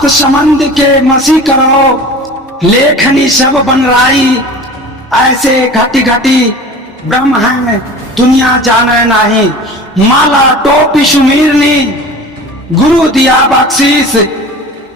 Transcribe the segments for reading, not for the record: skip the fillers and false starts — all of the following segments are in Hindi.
सात समंद के मसी करो, लेखनी सब बन राई। ऐसे घटी घटी ब्रह्म है दुनिया जाने नहीं। माला टोपी सुमीरनी, गुरु दिया बख्शीश।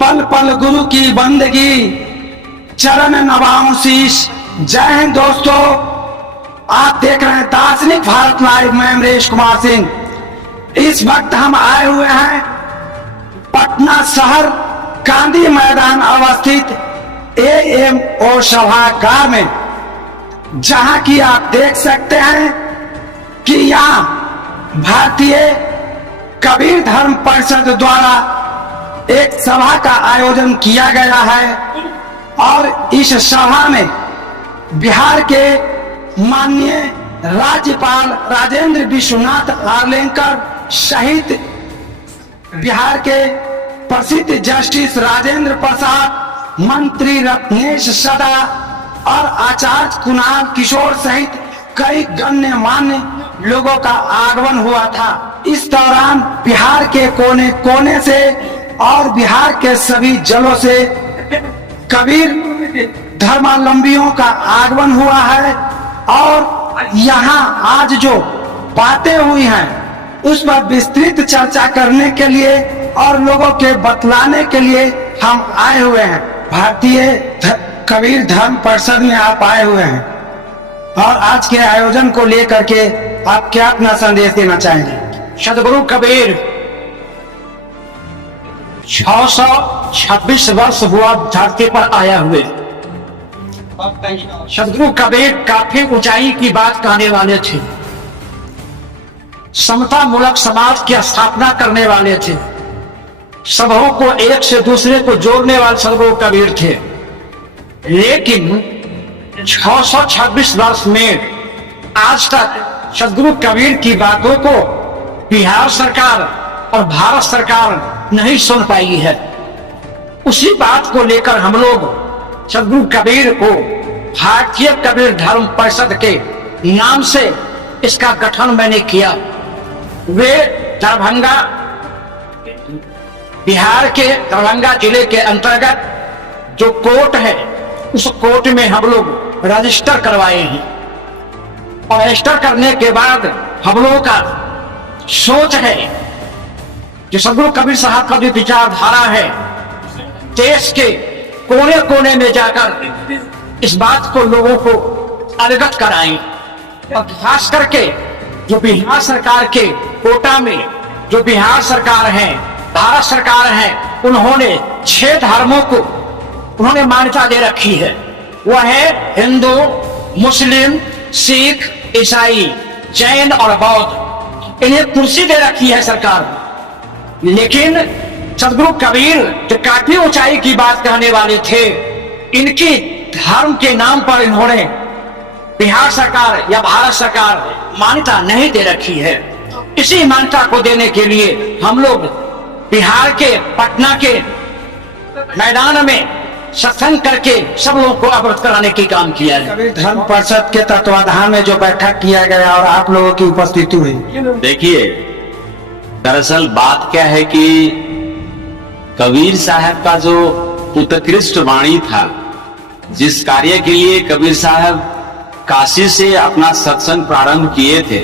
पल पल गुरु की बंदगी, चरण नवाऊं शीश। जय हिंद दोस्तों, आप देख रहे हैं दार्शनिक भारत लाइव। मैं अमरीश कुमार सिंह। इस वक्त हम आए हुए हैं पटना शहर गांधी मैदान अवस्थित AMO सभागार में, जहां की आप देख सकते हैं कि यहाँ भारतीय कबीर धर्म परिषद द्वारा एक सभा का आयोजन किया गया है। और इस सभा में बिहार के माननीय राज्यपाल राजेंद्र विश्वनाथ आर्लेकर सहित बिहार के प्रसिद्ध जस्टिस राजेंद्र प्रसाद, मंत्री रत्नेश सदा और आचार्य कुणाल किशोर सहित कई गण्यमान्य लोगों का आगमन हुआ था। इस दौरान बिहार के कोने कोने से और बिहार के सभी जिलों से कबीर धर्मावलंबियों का आगमन हुआ है। और यहाँ आज जो बातें हुई हैं उस पर विस्तृत चर्चा करने के लिए और लोगों के बतलाने के लिए हम आए हुए हैं। भारतीय कबीर धर्म परिषद में आप आए हुए हैं और आज के आयोजन को लेकर के आप क्या अपना संदेश देना चाहेंगे? सदगुरु कबीर 626 वर्ष हुआ धरती पर आया हुए। सदगुरु कबीर काफी ऊंचाई की बात कहने वाले थे। समता मूलक समाज की स्थापना करने वाले थे। सबों को एक से दूसरे को जोड़ने वाले सदगुरु कबीर थे। लेकिन 626 वर्ष में आज तक सदगुरु कबीर की बातों को बिहार सरकार और भारत सरकार नहीं सुन पाई है। उसी बात को लेकर हम लोग सदगुरु कबीर को भारतीय कबीर धर्म परिषद के नाम से इसका गठन मैंने किया। वे दरभंगा, बिहार के दरभंगा जिले के अंतर्गत जो कोर्ट है उस कोर्ट में हम लोग रजिस्टर करवाए हैं। और रजिस्टर करने के बाद हम लोगों का सोच है कि सदगुरु कबीर साहब का जो विचारधारा है देश के कोने कोने में जाकर इस बात को लोगों को अवगत कराएं। और खास करके जो बिहार सरकार के कोटा में जो बिहार सरकार है, भारत सरकार है, उन्होंने 6 धर्मों को उन्होंने मान्यता दे रखी है। वह है हिंदू, मुस्लिम, सिख, ईसाई, जैन और बौद्ध। इन्हें कुर्सी दे रखी है सरकार। लेकिन सदगुरु कबीर जो काफी ऊंचाई की बात कहने वाले थे, इनकी धर्म के नाम पर इन्होंने बिहार सरकार या भारत सरकार मान्यता नहीं दे रखी है। इसी मान्यता को देने के लिए हम लोग बिहार के पटना के मैदान में सत्संग करके सब लोगों को अवगत कराने की काम किया है। कबीर धर्म परिषद के तत्वाधान में जो बैठक किया गया और आप लोगों की उपस्थिति हुई। देखिए, दरअसल बात क्या है कि कबीर साहब का जो उत्कृष्ट वाणी था, जिस कार्य के लिए कबीर साहब काशी से अपना सत्संग प्रारंभ किए थे,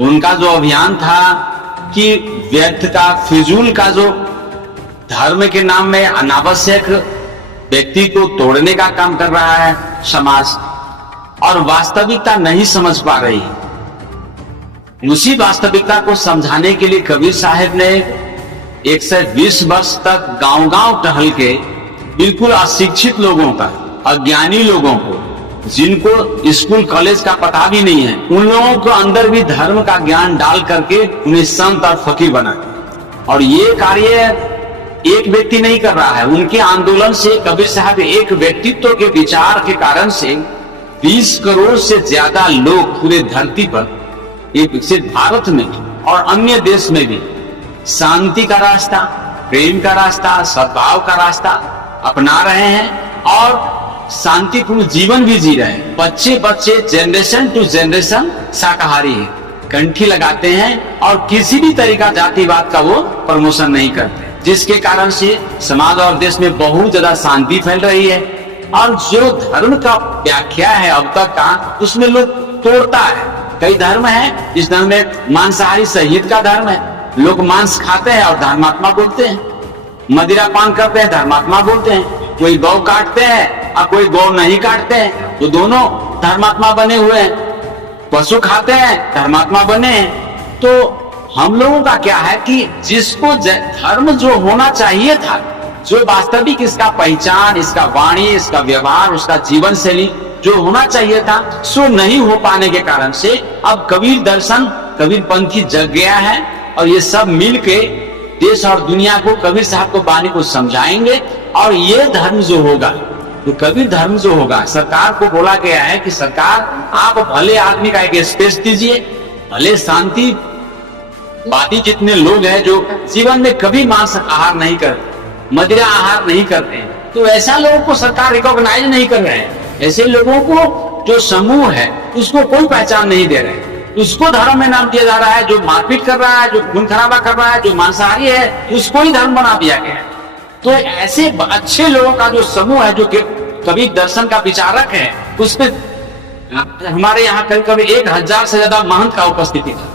उनका जो अभियान था कि व्यर्थ का, फिजूल का जो धर्म के नाम में अनावश्यक व्यक्ति को तोड़ने का काम कर रहा है समाज, और वास्तविकता नहीं समझ पा रही। उसी वास्तविकता को समझाने के लिए कबीर साहब ने 120 वर्ष तक गांव-गांव टहल के बिल्कुल अशिक्षित लोगों का, अज्ञानी लोगों को, जिनको स्कूल कॉलेज का पता भी नहीं है, उन लोगों को अंदर भी धर्म का ज्ञान डाल करके उन्हें संत और फकीर बना। और ये कार्य एक व्यक्ति नहीं कर रहा है। उनके आंदोलन से कबीर साहब एक व्यक्तित्व के विचार के कारण से 20 करोड़ से ज्यादा लोग पूरे धरती पर, एक सिर्फ भारत में और अन्य देश में भी शांति का रास्ता, प्रेम का रास्ता, सद्भाव का रास्ता अपना रहे हैं और शांतिपूर्ण जीवन भी जी रहे हैं। बच्चे बच्चे जनरेशन टू जनरेशन शाकाहारी है, कंठी लगाते हैं और किसी भी तरीका जातिवाद का वो प्रमोशन नहीं करते। जिसके कारण से समाज और देश में बहुत ज्यादा शांति फैल रही है। और जो धर्म का व्याख्या है अब तक का, उसमें लोग तोड़ता है। कई धर्म है, इस धर्म में मांसाहारी संहित का धर्म है, लोग मांस खाते हैं और धर्मात्मा बोलते हैं, मदिरा पान करते हैं धर्मात्मा बोलते हैं, कोई गौ काटते हैं और कोई गौ नहीं काटते हैं, तो दोनों धर्मात्मा बने हुए हैं। पशु खाते हैं धर्मात्मा बने हैं। तो हम लोगों का क्या है कि जिसको धर्म जो होना चाहिए था, जो वास्तविक इसका पहचान, इसका वाणी, इसका व्यवहार, उसका जीवन शैली जो होना चाहिए था, सो नहीं हो पाने के कारण से अब कबीर दर्शन, कबीर पंथी जग गया है। और ये सब मिलके देश और दुनिया को कबीर साहब को वाणी को समझाएंगे। और ये धर्म जो होगा, तो कबीर धर्म जो होगा, सरकार को बोला गया है कि सरकार आप भले आदमी का एक स्पेस दीजिए, भले शांति वादी जितने लोग हैं जो जीवन में कभी मांस आहार नहीं करते, मदिरा आहार नहीं करते हैं, तो ऐसा लोगों को सरकार रिकॉग्नाइज नहीं कर रहे हैं। ऐसे लोगों को जो समूह है उसको कोई पहचान नहीं दे रहे हैं, उसको धर्म में नाम दिया जा रहा है। जो मारपीट कर रहा है, जो खून खराबा कर रहा है, जो मांसाहारी है, उसको ही धर्म बना दिया गया है। तो ऐसे अच्छे लोगों का जो समूह है, जो कबीर दर्शन का विचारक है, उसमें हमारे यहाँ कभी कभी 1000 से ज्यादा महंत का उपस्थिति था।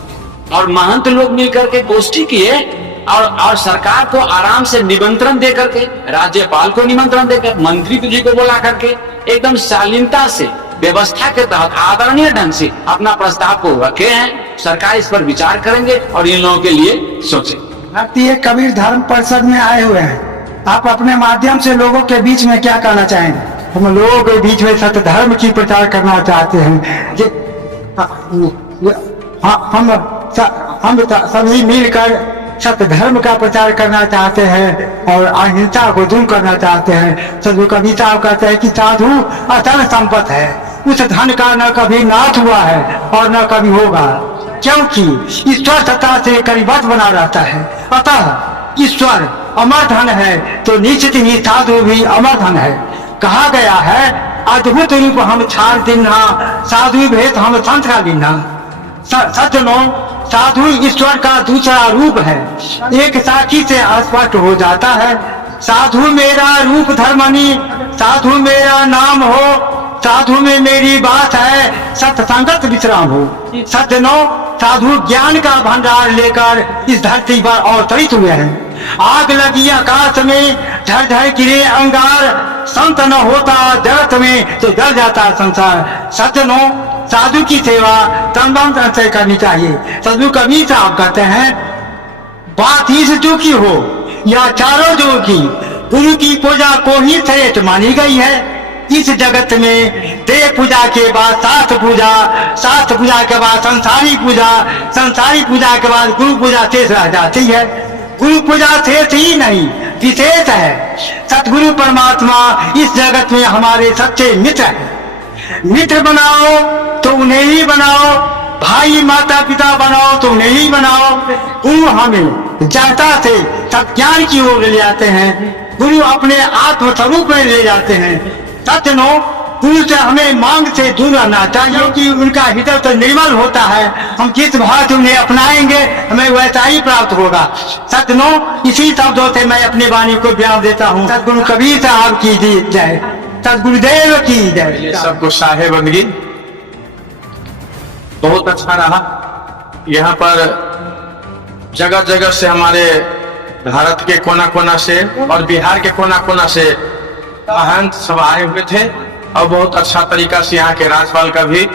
और महंत लोग मिलकर के गोष्ठी किए और सरकार को आराम से निमंत्रण दे करके, राज्यपाल को निमंत्रण देकर, मंत्री जी को बुला करके एकदम शालीनता से, व्यवस्था के तहत आदरणीय ढंग से अपना प्रस्ताव को रखे हैं। सरकार इस पर विचार करेंगे और इन लोगों के लिए सोचे। भारतीय कबीर धर्म परिषद में आए हुए हैं, आप अपने माध्यम से लोगों के बीच में क्या कहना चाहेंगे? हम लोगों के बीच में सत्य धर्म की प्रचार करना चाहते हैं। हम सभी मिलकर सत्य धर्म का प्रचार करना चाहते हैं और अहिंसा को दूर करना चाहते हैं। सदगुरु कबीर साहब कहते हैं कि साधु अचल संपत्ति है, उस धन का न कभी नाश हुआ है और न कभी होगा, क्योंकि ईश्वर सत्ता से करीबद्ध बना रहता है। अतः ईश्वर अमर धन है तो निश्चित ही साधु भी अमर धन है। कहा गया है, अद्भुत रूप हम छाड़ दिन्हा, साधु भेद हम संत का लिन्हा। सज्जनों, साधु ईश्वर का दूसरा रूप है, एक साखी से स्पष्ट हो जाता है। साधु मेरा रूप धर्मनी, साधु मेरा नाम हो, साधु में मेरी बात है, सत्संगत विश्राम हो। सज्जनों, साधु ज्ञान का भंडार लेकर इस धरती पर अवतरित हुए हैं। आग लगी आकाश में, झरझर गिरे अंगार, संत न होता जगत में तो जल जाता संसार। सज्जनों, साधु की सेवा तन से करनी चाहिए। सदगुरु कबीर साहब कहते हैं, बात इस जो की हो या चारों जो की, गुरु की पूजा को ही श्रेष्ठ मानी गई है। इस जगत में देव पूजा के बाद शास्त्र पूजा, शास्त्र पूजा के बाद संसारी पूजा, संसारी पूजा के बाद गुरु पूजा शेष रह जाती है। गुरु पूजा शेष ही नहीं, विशेष है। सतगुरु परमात्मा इस जगत में हमारे सच्चे मित्र हैं। मित्र बनाओ तो उन्हें ही बनाओ, भाई माता पिता बनाओ तो उन्हें ही बनाओ। गुरु हमें जड़ता से सत्ज्ञान की ओर ले जाते हैं, गुरु अपने आत्म स्वरूप में ले जाते हैं। सज्जनों, गुरु से हमें मांग से दूर रहना चाहिए, क्योंकि उनका हृदय तो निर्मल होता है। हम जिस भाव से उन्हें अपनाएंगे हमें वैसा ही प्राप्त होगा। सज्जनों, इसी शब्दों से मैं अपनी वाणी को विराम देता हूँ। सदगुरु कबीर साहब की जय, सदगुरुदेव की जय। सबको शाहे बंदगी। बहुत अच्छा रहा। यहाँ पर जगह जगह से हमारे भारत के कोना कोना से और बिहार के कोना कोना से महंत सब आए हुए थे और बहुत अच्छा तरीका से यहाँ के राज्यपाल का भी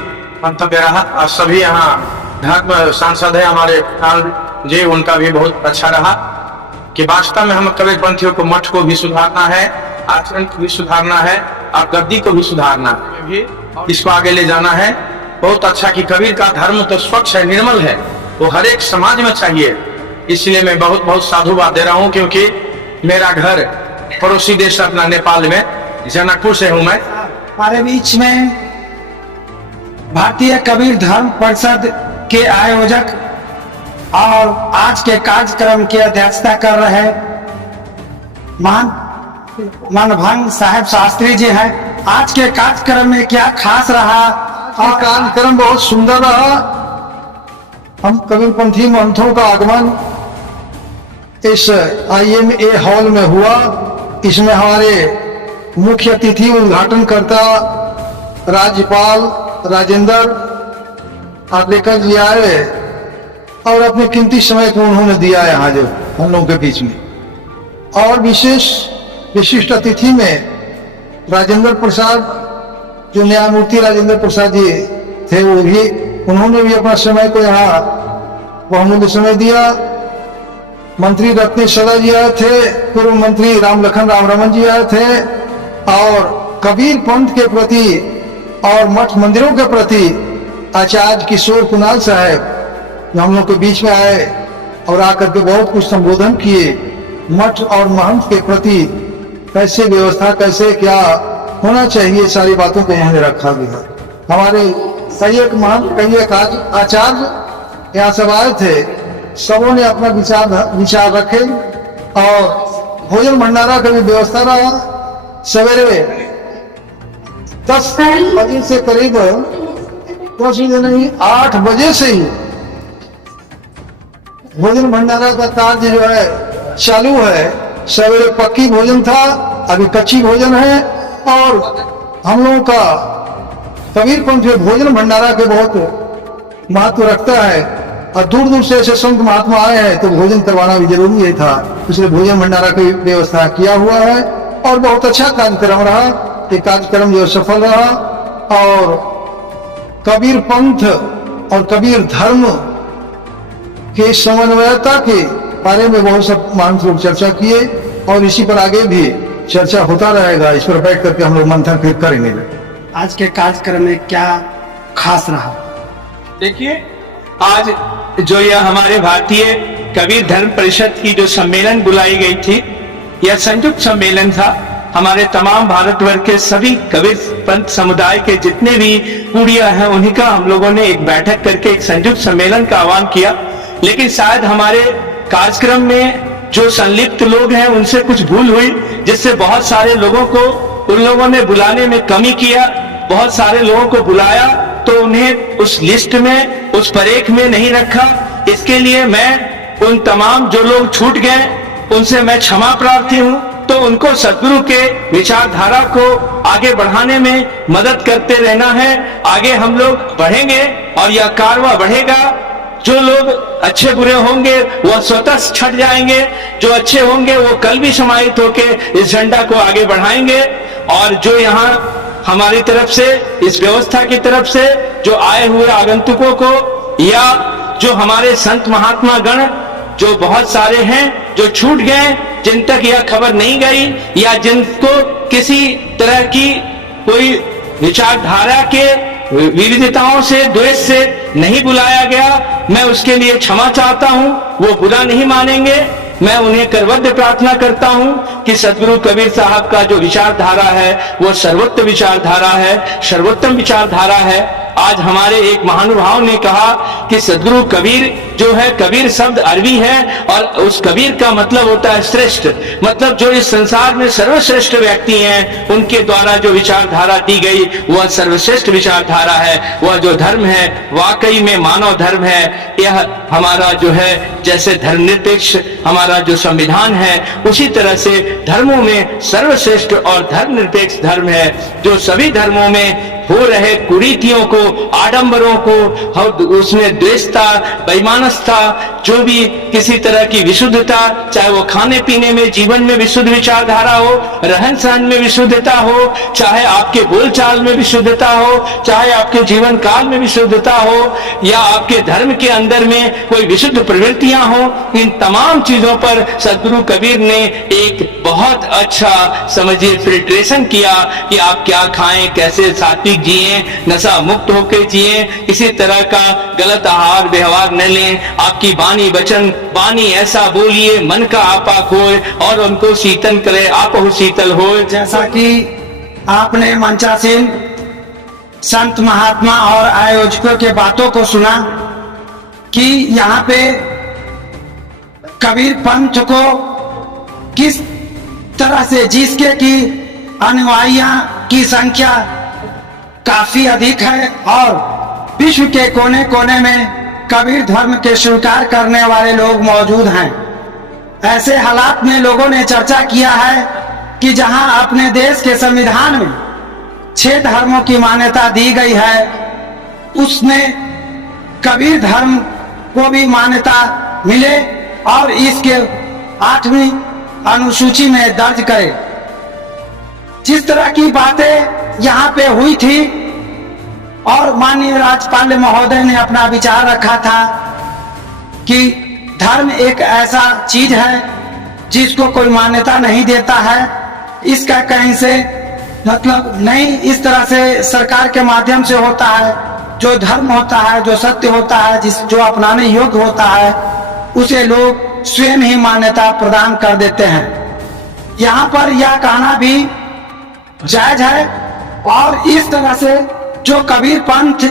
मंतव्य रहा। और सभी यहाँ धर्म सांसद है हमारे जी, उनका भी बहुत अच्छा रहा कि वास्तव में हम कबीर पंथियों को, मठ को भी सुधारना है, आचरण को भी सुधारना है और गद्दी को भी सुधारना है, इसको आगे ले जाना है। बहुत अच्छा कि कबीर का धर्म तो स्वच्छ है, निर्मल है, वो हर एक समाज में चाहिए। इसलिए मैं बहुत बहुत साधुवाद दे रहा हूँ, क्योंकि मेरा घर पड़ोसी देश अपना नेपाल में, जनकपुर से हूँ मैं। हमारे बीच में भारतीय कबीर धर्म परिषद के आयोजक और आज के कार्यक्रम की अध्यक्षता कर रहे मानभंग साहेब शास्त्री जी हैं। आज के कार्यक्रम में क्या खास रहा? और कार्यक्रम बहुत सुंदर रहा। हम कबीरपंथी महंतों का आगमन इस IMA हॉल में हुआ। इसमें हमारे मुख्य अतिथि उद्घाटनकर्ता राज्यपाल राजेंद्र आर्लेकर जी आए और अपने कीमती समय को उन्होंने दिया यहाँ जो हम लोगों के बीच में। और विशिष्ट अतिथि में राजेंद्र प्रसाद, जो न्यायमूर्ति राजेंद्र प्रसाद जी थे, वो भी उन्होंने भी अपना समय को यहाँ बहुमूल्य समय दिया। मंत्री रत्न सदा जी आए थे, पूर्व मंत्री राम रमन जी आए थे, और कबीर पंथ के प्रति और मठ मंदिरों के प्रति आचार्य किशोर कुणाल साहब जो हम लोग के बीच में आए और आकर के बहुत कुछ संबोधन किए। मठ और महंत के प्रति कैसे व्यवस्था, कैसे क्या होना चाहिए, सारी बातों को उन्होंने रखा भी है। हमारे कई एक महंत, कई एक आचार्य यहाँ सब आए थे, सबों ने अपना विचार रखे और भोजन भंडारा का भी व्यवस्था रहा। सवेरे 10 बजे से करीब 10 बजे नहीं 8 बजे से ही भोजन भंडारा का कार्य जो है चालू है। सवेरे पक्की भोजन था, अभी कच्ची भोजन है। और हम लोगों का कबीर पंथ में भोजन भंडारा के बहुत महत्व रखता है और दूर दूर से ऐसे संत महात्मा आए हैं तो भोजन करवाना भी जरूरी है था, इसलिए भोजन भंडारा की व्यवस्था किया हुआ है और बहुत अच्छा कार्यक्रम रहा। ये कार्यक्रम जो सफल रहा और कबीर पंथ और कबीर धर्म के समन्वयता के बारे में बहुत सब महान लोग चर्चा किए और इसी पर आगे भी चर्चा होता रहेगा। इस पर बैठ करके हम लोग मंथन करेंगे। आज के कार्यक्रम में क्या खास रहा? देखिए, आज जो यह हमारे भारतीय कबीर धर्म परिषद की जो सम्मेलन बुलाई गई थी, यह संयुक्त सम्मेलन था। हमारे तमाम भारतवर्ष के सभी कबीर पंथ समुदाय के जितने भी कुड़िया हैं, उन्हीं का हम लोगों ने एक बैठक करके एक संयुक्त सम्मेलन का आह्वान किया। लेकिन शायद हमारे कार्यक्रम में जो संलिप्त लोग हैं उनसे कुछ भूल हुई, जिससे बहुत सारे लोगों को उन लोगों ने बुलाने में कमी किया। बहुत सारे लोगों को बुलाया तो उन्हें उस लिस्ट में, उस परेख में नहीं रखा। इसके लिए मैं उन तमाम जो लोग छूट गए उनसे मैं क्षमा प्रार्थी हूँ। तो उनको सद्गुरु के विचारधारा को आगे बढ़ाने में मदद करते रहना है। आगे हम लोग बढ़ेंगे और यह कारवां बढ़ेगा। जो लोग अच्छे बुरे होंगे वह स्वतः छट जाएंगे, जो अच्छे होंगे वो कल भी समाहित होकर इस झंडा को आगे बढ़ाएंगे। और जो यहाँ हमारी तरफ से, इस व्यवस्था की तरफ से जो आए हुए आगंतुकों को या जो हमारे संत महात्मा गण जो बहुत सारे हैं जो छूट गए, जिन तक यह खबर नहीं गई या जिनको किसी तरह की कोई विचारधारा के विविधताओं से, द्वेष से नहीं बुलाया गया, मैं उसके लिए क्षमा चाहता हूं। वो बुरा नहीं मानेंगे। मैं उन्हें करवद्य प्रार्थना करता हूं कि सदगुरु कबीर साहब का जो विचारधारा है वो सर्वोत्तम विचारधारा है, सर्वोत्तम विचारधारा है। आज हमारे एक महानुभाव ने कहा कि सदगुरु कबीर जो है, कबीर शब्द अरबी है और उस कबीर का मतलब होता है श्रेष्ठ, मतलब जो इस संसार में सर्वश्रेष्ठ व्यक्ति हैं उनके द्वारा जो विचारधारा दी गई वह सर्वश्रेष्ठ विचारधारा है। वह जो धर्म है वाकई में मानव धर्म है। यह हमारा जो है, जैसे धर्मनिरपेक्ष हमारा जो संविधान है, उसी तरह से धर्मों में सर्वश्रेष्ठ और धर्मनिरपेक्ष धर्म है, जो सभी धर्मों में हो रहे कुरीतियों को, आडंबरों को, उसमें द्वेषता, बेईमानस्ता, जो भी किसी तरह की विशुद्धता, चाहे वो खाने पीने में, जीवन में विशुद्ध विचारधारा हो, रहन सहन में विशुद्धता हो, चाहे आपके बोलचाल में विशुद्धता हो, चाहे आपके जीवन काल में विशुद्धता हो, या आपके धर्म के अंदर में कोई विशुद्ध प्रवृत्तियां हो, इन तमाम चीजों पर सदगुरु कबीर ने एक बहुत अच्छा समझिए फिल्ट्रेशन किया कि आप क्या खाएं, कैसे सात्विक जिए, नशा मुक्त होकर जिए, किसी तरह का गलत आहार व्यवहार न लें, आपकी वाणी वचन वाणी ऐसा बोलिए मन का आपा खोए और उनको शीतल करे आपहु शीतल होए। जैसा कि आपने मंचासीन संत महात्मा और आयोजकों के बातों को सुना कि यहाँ पे कबीर पंथ को किस तरह से, जिसके की अनुयायियों की संख्या काफी अधिक है और विश्व के कोने कोने में कबीर धर्म के स्वीकार करने वाले लोग मौजूद हैं। ऐसे हालात में लोगों ने चर्चा किया है कि जहां अपने देश के संविधान में 6 धर्मों की मान्यता दी गई है, उसने कबीर धर्म को भी मान्यता मिले और इसके 8वीं अनुसूची में दर्ज करे। जिस तरह की बातें यहाँ पे हुई थी और माननीय राज्यपाल महोदय ने अपना विचार रखा था कि धर्म एक ऐसा चीज है जिसको कोई मान्यता नहीं देता है, इसका कहीं से मतलब नहीं, इस तरह से सरकार के माध्यम से होता है। जो धर्म होता है, जो सत्य होता है, जो अपनाने योग्य होता है, उसे लोग स्वयं ही मान्यता प्रदान कर देते हैं। यहाँ पर यह कहना भी जायज है। और इस तरह से जो कबीर पंथ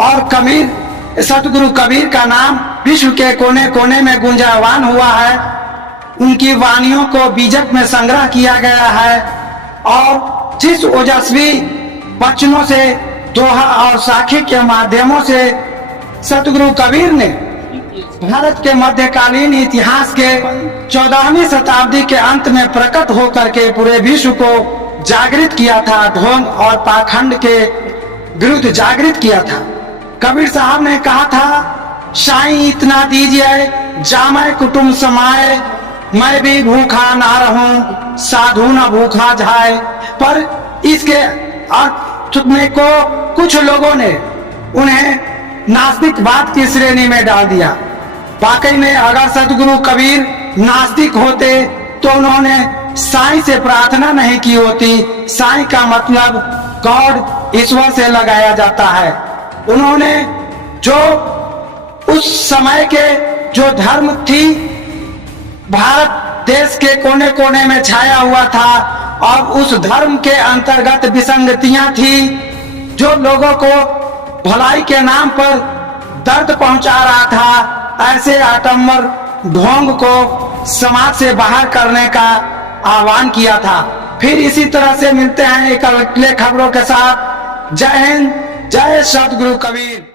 और कबीर सतगुरु कबीर का नाम विश्व के कोने कोने में गुंजायमान हुआ है, उनकी वाणियों को बीजक में संग्रह किया गया है और जिस ओजस्वी वचनों से दोहा और साखी के माध्यमों से सतगुरु कबीर ने भारत के मध्यकालीन इतिहास के 14वीं शताब्दी के अंत में प्रकट होकर के पूरे विश्व को जागृत किया था, ढोंग और पाखंड के विरुद्ध जागृत किया था। कबीर साहब ने कहा था, साईं इतना दीजिए जामे कुटुंब समाए, मैं भी भूखा ना रहूं साधु न भूखा जाए। पर इसके अर्थ में को कुछ लोगों ने उन्हें नास्तिकवाद की श्रेणी में डाल दिया। वाकई में अगर सतगुरु कबीर नास्तिक होते तो उन्होंने साईं से प्रार्थना नहीं की होती। साईं का मतलब गॉड, ईश्वर से लगाया जाता है। उन्होंने जो उस समय के जो धर्म थी, भारत देश के कोने कोने में छाया हुआ था और उस धर्म के अंतर्गत विसंगतियां थी, जो लोगों को भलाई के नाम पर दर्द पहुंचा रहा था। ऐसे आटम्बर ढोंग को समाज से बाहर करने का आह्वान किया था। फिर इसी तरह से मिलते हैं एक अगले खबरों के साथ। जय हिंद, जय सतगुरु कबीर।